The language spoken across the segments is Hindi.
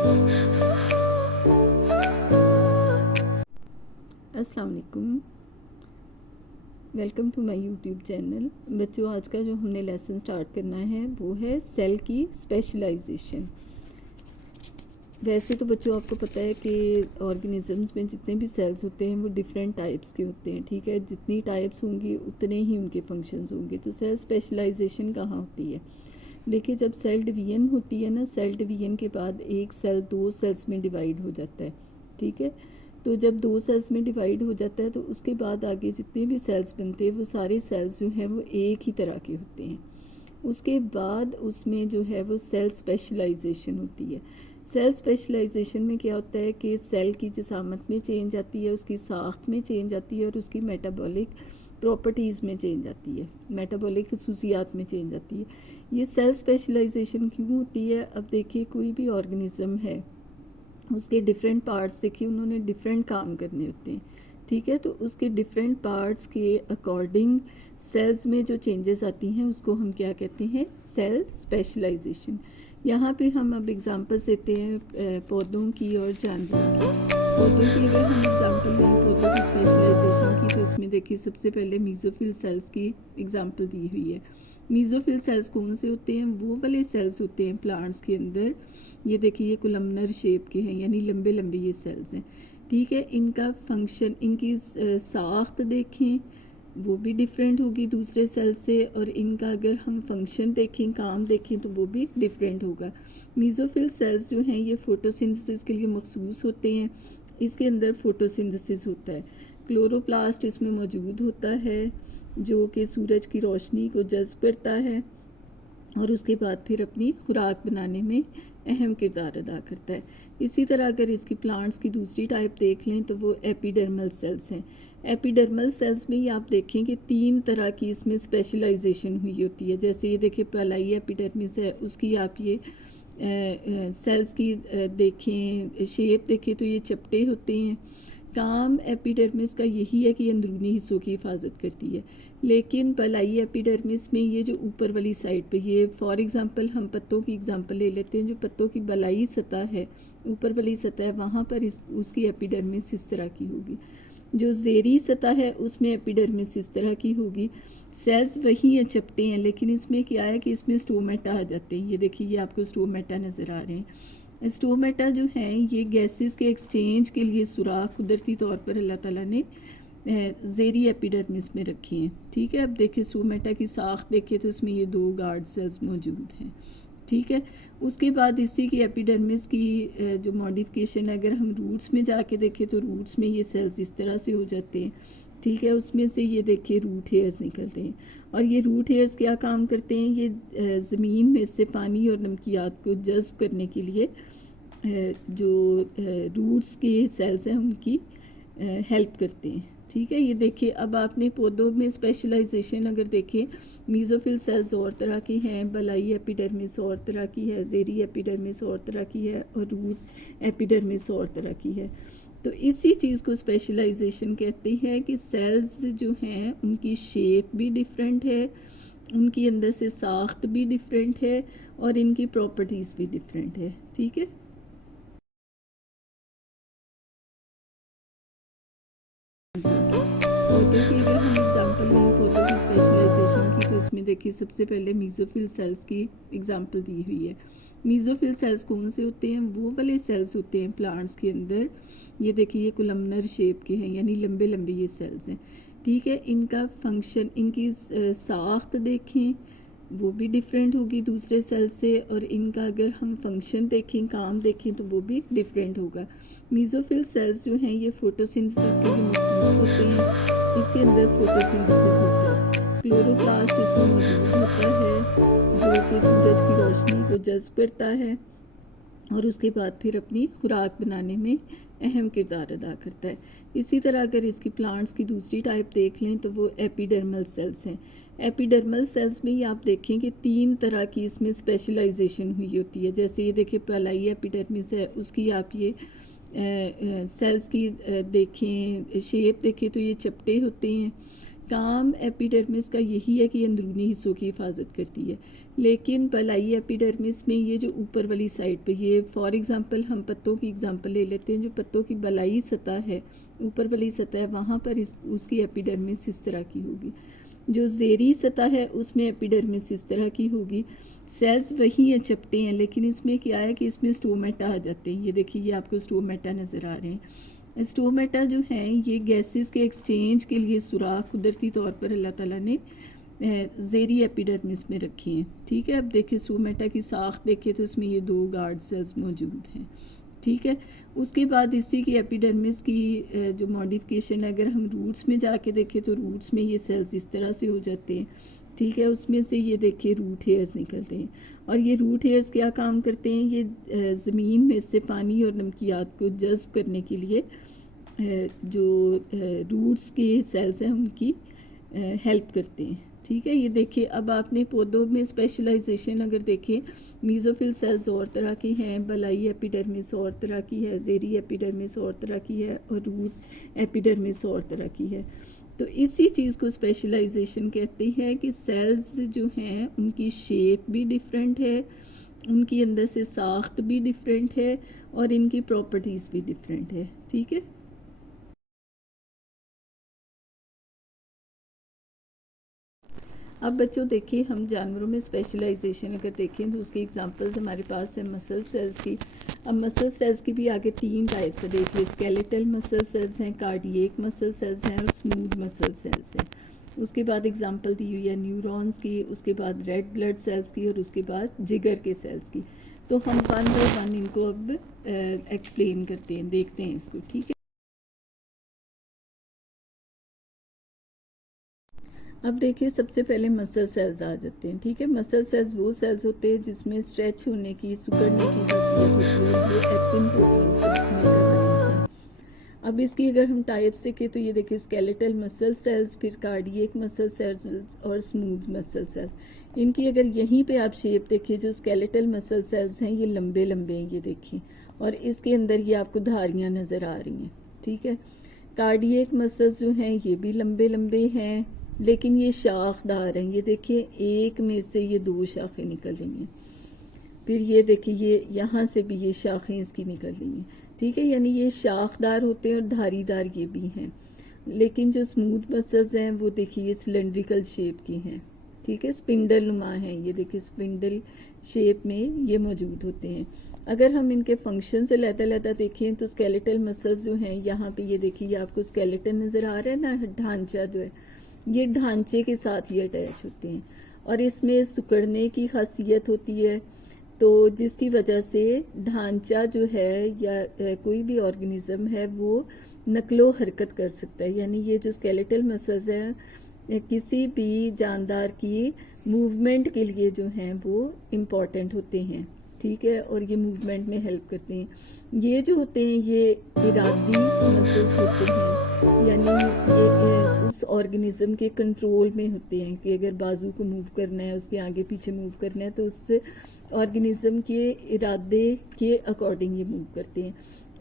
अस्सलाम वालेकुम, welcome to my YouTube channel. बच्चों, आज का जो हमने लेसन स्टार्ट करना है वो है सेल की स्पेशलाइजेशन। वैसे तो बच्चों आपको पता है कि ऑर्गेनिजम्स में जितने भी सेल्स होते हैं वो डिफरेंट टाइप्स के होते हैं, ठीक है। जितनी टाइप्स होंगी उतने ही उनके फंक्शंस होंगे। तो सेल स्पेशलाइजेशन कहाँ होती है? देखिए, जब सेल डिवीजन होती है ना, सेल डिवीजन के बाद एक सेल दो सेल्स में डिवाइड हो जाता है, ठीक है। तो जब दो सेल्स में डिवाइड हो जाता है तो उसके बाद आगे जितने भी सेल्स बनते हैं वो सारे सेल्स जो हैं वो एक ही तरह के होते हैं। उसके बाद उसमें जो है वो सेल स्पेशलाइजेशन होती है। सेल स्पेशलाइजेशन में क्या होता है कि सेल की जिसामत में चेंज आती है, उसकी साख्त में चेंज आती है और उसकी मेटाबॉलिक प्रॉपर्टीज़ में चेंज आती है, मेटाबॉलिक खसूसियात में चेंज आती है। ये सेल स्पेशलाइजेशन क्यों होती है? अब देखिए, कोई भी ऑर्गेनिज्म है, उसके डिफरेंट पार्ट्स देखिए, उन्होंने डिफरेंट काम करने होते हैं, ठीक है। तो उसके डिफरेंट पार्ट्स के अकॉर्डिंग सेल्स में जो चेंजेस आती हैं उसको हम क्या कहते हैं? Cell specialization. यहाँ पे हम अब एग्जांपल्स देते हैं पौधों की और जानवरों की। पौधों की अगर हम एग्जांपल लें पौधों की स्पेशलाइजेशन की, तो इसमें देखिए सबसे पहले मीज़ोफिल सेल्स की एग्जांपल दी हुई है। मीज़ोफिल सेल्स कौन से होते हैं? वो वाले सेल्स होते हैं प्लांट्स के अंदर, ये देखिए ये कोलमनर शेप के हैं, यानी लंबे लंबे ये सेल्स हैं, ठीक है। इनका फंक्शन, इनकी साख्त देखें वो भी डिफरेंट होगी दूसरे सेल से, और इनका अगर हम फंक्शन देखें, काम देखें, तो वो भी डिफरेंट होगा। मीज़ोफिल सेल्स जो हैं ये फोटोसिंथेसिस के लिए मखसूस होते हैं। इसके अंदर फोटोसिंथेसिस होता है, क्लोरोप्लास्ट इसमें मौजूद होता है जो कि सूरज की रोशनी को जज़्ब करता है और उसके बाद फिर अपनी खुराक बनाने में अहम किरदार अदा करता है। इसी तरह अगर इसकी प्लांट्स की दूसरी टाइप देख लें तो वो एपिडर्मल सेल्स हैं। एपिडर्मल सेल्स में ही आप देखें कि तीन तरह की इसमें स्पेशलाइजेशन हुई होती है। जैसे ये देखिए पहलाई एपिडर्मिस है, उसकी आप ये सेल्स की देखें, शेप देखें तो ये चपटे होते हैं। काम एपिडर्मिस का यही है कि अंदरूनी हिस्सों की हिफाजत करती है। लेकिन पलाई एपिडर्मिस में ये जो ऊपर वाली साइड पे, ये फॉर एग्ज़ाम्पल हम पत्तों की एग्ज़ाम्पल ले लेते हैं, जो पत्तों की बलाई सतह है, ऊपर वाली सतह है, वहाँ पर उसकी एपिडर्मिस इस तरह की होगी। जो ज़ेरी सतह है उसमें एपिडर्मिस इस तरह की होगी। सेल्स वही हैं, चपटे हैं, लेकिन इसमें क्या है कि इसमें स्टोमेटा आ जाते हैं। ये देखिए ये आपको स्टोमेटा नज़र आ रहे हैं। स्टोमेटा जो हैं ये गैसेस के एक्सचेंज के लिए सुराख कुदरती तौर पर अल्लाह ताला ने ज़ेरी एपिडर्मिस में रखी हैं, ठीक है। अब देखिए स्टोमेटा की साख देखें तो इसमें ये दो गार्ड सेल्स मौजूद हैं, ठीक है। उसके बाद इसी की एपिडर्मिस की जो मॉडिफिकेशन है, अगर हम रूट्स में जाके देखें तो रूट्स में ये सेल्स इस तरह से हो जाते हैं, ठीक है। उसमें से ये देखिए रूट हेयर्स निकलते हैं, और ये रूट हेयर्स क्या काम करते हैं? ये ज़मीन में से पानी और नमकियात को जज़्ब करने के लिए जो रूट्स के सेल्स हैं उनकी हेल्प करते हैं, ठीक है। ये देखिए अब आपने पौधों में स्पेशलाइजेशन अगर देखें, मीज़ोफिल सेल्स और तरह की हैं, बलाई एपिडर्मिस और तरह की है, ज़ेरी एपिडर्मिस और तरह की है, और रूट एपिडर्मिस और तरह की है। तो इसी चीज़ को स्पेशलाइजेशन कहते हैं कि सेल्स जो हैं उनकी शेप भी डिफरेंट है, उनकी अंदर से साख्त भी डिफरेंट है, और इनकी प्रॉपर्टीज़ भी डिफरेंट है, ठीक है। पौधों की अगर हम एग्जांपल लें पौधों की स्पेशलाइजेशन की, तो इसमें देखिए सबसे पहले मीज़ोफिल सेल्स की एग्जांपल दी हुई है। मीज़ोफिल सेल्स कौन से होते हैं? वो वाले सेल्स होते हैं प्लांट्स के अंदर, ये देखिए ये कोलमनर शेप के हैं, यानी लंबे लंबे ये सेल्स हैं, ठीक है। इनका फंक्शन, इनकी साख्त देखें वो भी डिफरेंट होगी दूसरे सेल से, और इनका अगर हम फंक्शन देखें, काम देखें, तो वो भी डिफरेंट होगा। मीज़ोफिल सेल्स जो हैं ये फोटोसिंथेसिस के लिए मखसूस होते हैं। इसके अंदर फोटोसिंथेसिस होता है, क्लोरोप्लास्ट इसमें मौजूद होता है जो कि सूरज की रोशनी को जज़्ब करता है और उसके बाद फिर अपनी खुराक बनाने में अहम किरदार अदा करता है। इसी तरह अगर इसकी प्लांट्स की दूसरी टाइप देख लें तो वो एपिडर्मल सेल्स हैं। एपिडर्मल सेल्स में ही आप देखें कि तीन तरह की इसमें स्पेशलाइजेशन हुई होती है। जैसे ये देखिए पहलाई एपिडर्मिस है, उसकी आप ये सेल्स की देखें, शेप देखें तो ये चपटे होते हैं। काम एपिडर्मिस का यही है कि अंदरूनी हिस्सों की हिफाजत करती है, लेकिन बलाई एपिडर्मिस में ये जो ऊपर वाली साइड पे, ये फॉर एग्ज़ाम्पल हम पत्तों की एग्ज़ाम्पल ले लेते हैं, जो पत्तों की बलाई सतह है, ऊपर वाली सतह है, वहाँ पर उसकी एपिडर्मिस इस तरह की होगी। जो ज़ेरी सतह है उसमें एपिडर्मिस इस तरह की होगी। सेल्स वही हैं, चपटे हैं, लेकिन इसमें क्या है कि इसमें स्टोमेटा आ जाते हैं। ये देखिए, ये आपको स्टोमेटा नज़र आ रहे हैं। स्टोमेटा जो हैं ये गैसेस के एक्सचेंज के लिए सुराख कुदरती तौर पर अल्लाह ताला ने ज़ेरी एपिडर्मिस में रखी हैं। ठीक है, अब देखिए स्टोमेटा की साख देखिए तो इसमें ये 2 गार्ड सेल्स मौजूद हैं। ठीक है, उसके बाद इसी की एपिडर्मिस की जो मॉडिफिकेशन है, अगर हम रूट्स में जाके देखें तो रूट्स में ये सेल्स इस तरह से हो जाते हैं। ठीक है, उसमें से ये देखिए रूट हेयर्स निकल रहे हैं, और ये रूट हेयर्स क्या काम करते हैं, ये ज़मीन में से पानी और नमकियात को जज़्ब करने के लिए जो रूट्स के सेल्स हैं उनकी हेल्प करते हैं। ठीक है, ये देखिए, अब आपने पौधों में स्पेशलाइजेशन अगर देखें, मीज़ोफिल सेल्स और तरह की हैं, बलाई एपिडर्मिस और तरह की है, ज़ेरी एपिडर्मिस और तरह की है, और रूट एपिडर्मिस और तरह की है। तो इसी चीज़ को स्पेशलाइजेशन कहते हैं कि सेल्स जो हैं उनकी शेप भी डिफरेंट है, उनकी अंदर से साख्त भी डिफरेंट है, और इनकी प्रॉपर्टीज़ भी डिफरेंट है। ठीक है, अब बच्चों देखिए, हम जानवरों में स्पेशलाइजेशन अगर देखें तो उसकी एग्जांपल्स हमारे पास है मसल सेल्स की। अब मसल सेल्स की भी आगे 3 टाइप्स है, देखिए स्केलेटल मसल सेल्स हैं, कार्डियक मसल सेल्स हैं, और स्मूथ मसल सेल्स हैं। उसके बाद एग्जांपल दी हुई है न्यूरॉन्स की, उसके बाद रेड ब्लड सेल्स की, और उसके बाद जिगर के सेल्स की। तो हम 1 बाय 1 इनको अब एक्सप्लेन करते हैं, देखते हैं इसको। ठीक है, अब देखिए सबसे पहले मसल सेल्स आ जाते हैं। ठीक है, मसल सेल्स वो सेल्स होते हैं जिसमें स्ट्रेच होने की, सिकुड़ने की खासियत होती है। ये एक्टिन प्रोटीन से मिलकर बने होते हैं। अब इसकी अगर हम टाइप्स देखें तो ये देखिए स्केलेटल मसल सेल्स, फिर कार्डियक मसल सेल्स, और स्मूथ मसल सेल्स। इनकी अगर यहीं पे आप शेप देखिए, जो स्केलेटल मसल सेल्स हैं ये लंबे लंबे हैं, ये देखिए, और इसके अंदर ये आपको धारियाँ नज़र आ रही हैं। ठीक है, कार्डियक मसल्स जो हैं ये भी लंबे लंबे हैं, लेकिन ये शाखदार हैं। ये देखिए, एक में से ये 2 शाखें निकल रही हैं, फिर ये देखिए ये यहाँ से भी ये शाखें इसकी निकल रही हैं। ठीक है, यानी ये शाखदार होते हैं और धारीदार ये भी हैं। लेकिन जो स्मूथ मसल्स हैं वो देखिए ये सिलेंड्रिकल शेप की हैं। ठीक है, स्पिंडल नुमा हैं, ये देखिए स्पिंडल शेप में ये मौजूद होते हैं। अगर हम इनके फंक्शन से लहदा देखें तो स्केलेटल मसल्स जो हैं, यहाँ पे ये देखिए आपको स्केलेटन नज़र आ रहा है ना, ढांचा जो है, ये ढांचे के साथ ये अटैच होते हैं, और इसमें सिकुड़ने की खासियत होती है। तो जिसकी वजह से ढांचा जो है या कोई भी ऑर्गेनिज्म है वो नकलो हरकत कर सकता है। यानी ये जो स्केलेटल मसल्स हैं किसी भी जानदार की मूवमेंट के लिए जो हैं वो इम्पॉर्टेंट होते हैं। ठीक है, और ये मूवमेंट में हेल्प करते हैं। ये जो होते हैं ये इरादी मसल्स होते हैं, यानी ये उस ऑर्गेनिज्म के कंट्रोल में होते हैं कि अगर बाजू को मूव करना है, उसके आगे पीछे मूव करना है, तो उससे ऑर्गेनिज्म के इरादे के अकॉर्डिंग ये मूव करते हैं।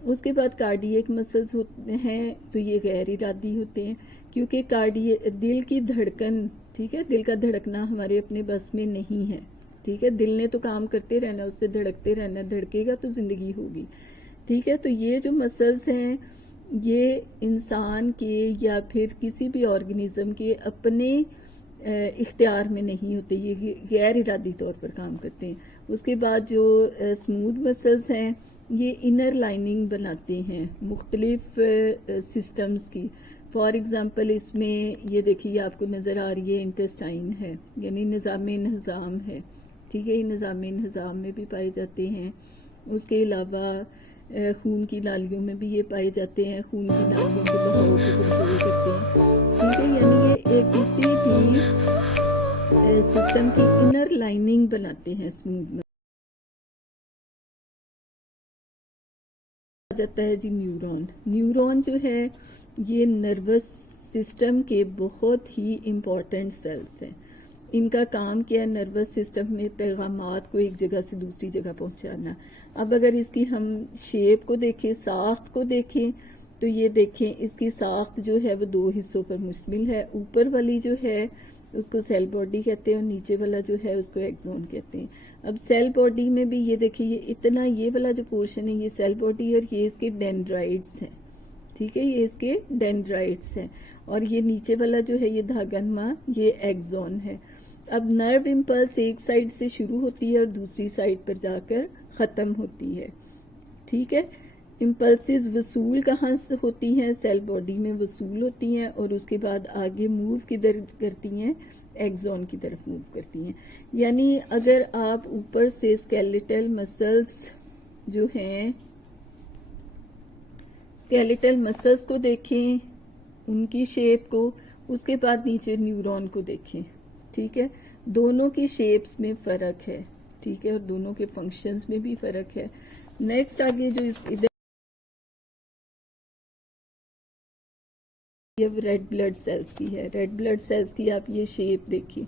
उसके बाद कार्डियक मसल्स होते हैं, तो ये गैर इरादी होते हैं, क्योंकि दिल की धड़कन, ठीक है, दिल का धड़कना हमारे अपने बस में नहीं है। ठीक है, दिल ने तो काम करते रहना, उससे धड़कते रहना, धड़केगा तो जिंदगी होगी। ठीक है, तो ये जो मसल्स हैं ये इंसान के या फिर किसी भी ऑर्गेनिज्म के अपने इख्तियार में नहीं होते, ये गैर इरादी तौर पर काम करते हैं। उसके बाद जो स्मूथ मसल्स हैं ये इनर लाइनिंग बनाते हैं मुख्तलिफ सिस्टम्स की। फॉर एग्ज़ाम्पल इसमें ये देखिए आपको नज़र आ रही है इंटेस्टाइन है, यानी निज़ाम है। ठीक है, ये निज़ाम में भी पाए जाते हैं। उसके अलावा खून की नालियों में भी ये पाए जाते हैं, खून की नालियों के बहाव को कंट्रोल करते हैं। ठीक है, यानी ये किसी भी सिस्टम की इनर लाइनिंग बनाते हैं स्मूथ में। आ जाता है जी न्यूरॉन जो है ये नर्वस सिस्टम के बहुत ही इम्पॉर्टेंट सेल्स हैं। इनका काम क्या है, नर्वस सिस्टम में पैगामात को एक जगह से दूसरी जगह पहुंचाना। अब अगर इसकी हम शेप को देखें, साख्त को देखें, तो ये देखें इसकी साख्त जो है वो दो हिस्सों पर मुश्तमिल है। ऊपर वाली जो है उसको सेल बॉडी कहते हैं और नीचे वाला जो है उसको एक्सोन कहते हैं। अब सेल बॉडी में भी ये देखिए ये इतना ये वाला जो पोर्शन है ये सेल बॉडी और ये इसके डेंड्राइट्स हैं, ठीक है, ये इसके डेंड्राइट्स हैं। और ये नीचे वाला जो है ये धागानुमा ये एक्सोन है। अब नर्व इम्पल्स एक साइड से शुरू होती है और दूसरी साइड पर जाकर ख़त्म होती है, ठीक है। इम्पल्सिस वसूल कहाँ से होती हैं? सेल बॉडी में वसूल होती हैं और उसके बाद आगे मूव किधर करती हैं? एक्सोन की तरफ मूव करती हैं। यानी अगर आप ऊपर से स्केलेटल मसल्स जो हैं, स्केलेटल मसल्स को देखें, उनकी शेप को, उसके बाद नीचे न्यूरॉन को देखें, ठीक है। दोनों की शेप्स में फ़र्क है, ठीक है, और दोनों के फंक्शंस में भी फ़र्क है। नेक्स्ट आगे जो इधर ये रेड ब्लड सेल्स की है। रेड ब्लड सेल्स की आप ये शेप देखिए,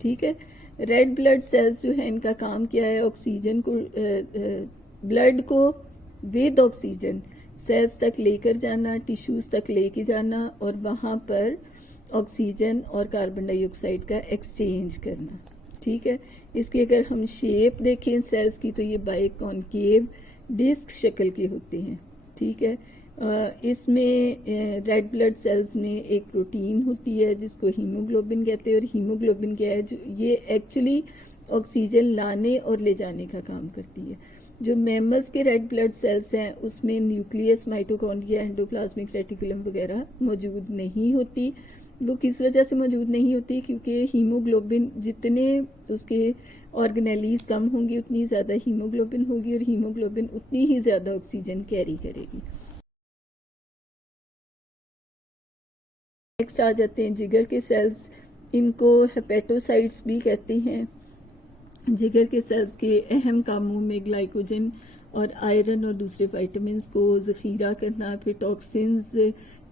ठीक है। रेड ब्लड सेल्स जो है इनका काम क्या है? ऑक्सीजन को ब्लड को विद ऑक्सीजन सेल्स तक लेकर जाना, टिश्यूज तक लेके जाना और वहाँ पर ऑक्सीजन और कार्बन डाइऑक्साइड का एक्सचेंज करना, ठीक है। इसकी अगर हम शेप देखें सेल्स की तो ये बाइकॉन्केव डिस्क शक्ल के होते हैं, ठीक है। इसमें रेड ब्लड सेल्स में एक प्रोटीन होती है जिसको हीमोग्लोबिन कहते हैं और हीमोग्लोबिन क्या है? जो ये एक्चुअली ऑक्सीजन लाने और ले जाने का काम करती है। जो मैमल्स के रेड ब्लड सेल्स हैं उसमें न्यूक्लियस, माइटोकॉन्ड्रिया, एंडोप्लाज्मिक रेटिकुलम वगैरह मौजूद नहीं होती। वो किस वजह से मौजूद नहीं होती? क्योंकि हीमोग्लोबिन जितने उसके ऑर्गेनेलीज कम होंगी उतनी ज़्यादा हीमोग्लोबिन होगी और हीमोग्लोबिन उतनी ही ज़्यादा ऑक्सीजन कैरी करेगी। नेक्स्ट आ जाते हैं जिगर के सेल्स। इनको हेपेटोसाइट्स भी कहते हैं। जिगर के सेल्स के अहम कामों में ग्लाइकोजन और आयरन और दूसरे विटामिन्स को ज़ख़ीरा करना, फिर टॉक्सिन्स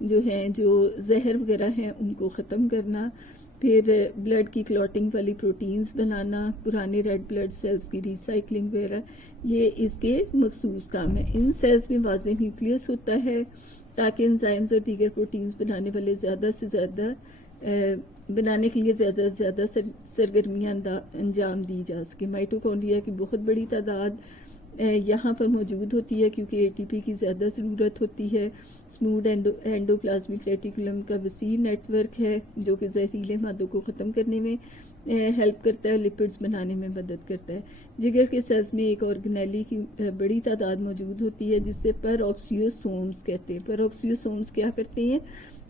जो हैं, जो जहर वगैरह हैं, उनको ख़त्म करना, फिर ब्लड की क्लॉटिंग वाली प्रोटीन्स बनाना, पुराने रेड ब्लड सेल्स की रिसाइकलिंग वगैरह, ये इसके मखसूस काम है। इन सेल्स में वाज़ेह न्यूक्लियस होता है ताकि एंजाइम्स और दीगर प्रोटीन्स बनाने वाले ज़्यादा से ज़्यादा बनाने के लिए ज़्यादा से ज़्यादा सरगर्मियाँ अंजाम दी जा सके। माइटोकॉन्ड्रिया की बहुत बड़ी तादाद यहाँ पर मौजूद होती है क्योंकि एटीपी की ज़्यादा ज़रूरत होती है। स्मूथ एंडोप्लाज्मिक रेटिकुलम का वसी नेटवर्क है जो कि जहरीले मादों को ख़त्म करने में हेल्प करता है, लिपिड्स बनाने में मदद करता है। जिगर के सेल्स में एक ऑर्गेनेली की बड़ी तादाद मौजूद होती है जिससे परऑक्सियोसोम्स कहते हैं। परऑक्सियोसोम्स क्या करते हैं?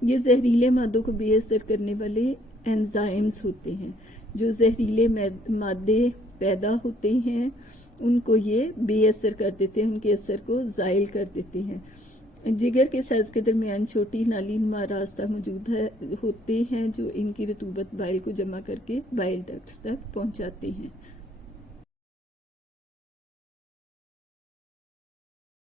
ये जहरीले मादों को बेअसर करने वाले एंजाइम्स होते हैं। जो जहरीले मादे पैदा होते हैं उनको ये बेअसर कर देते हैं, उनके असर को ज़ाइल कर देते हैं। जिगर के सेल्स के दरमियान छोटी नालीनुमा रास्ता मौजूद होते हैं जो इनकी रतूबत बाइल को जमा करके बाइल डक्ट्स तक पहुंचाते हैं।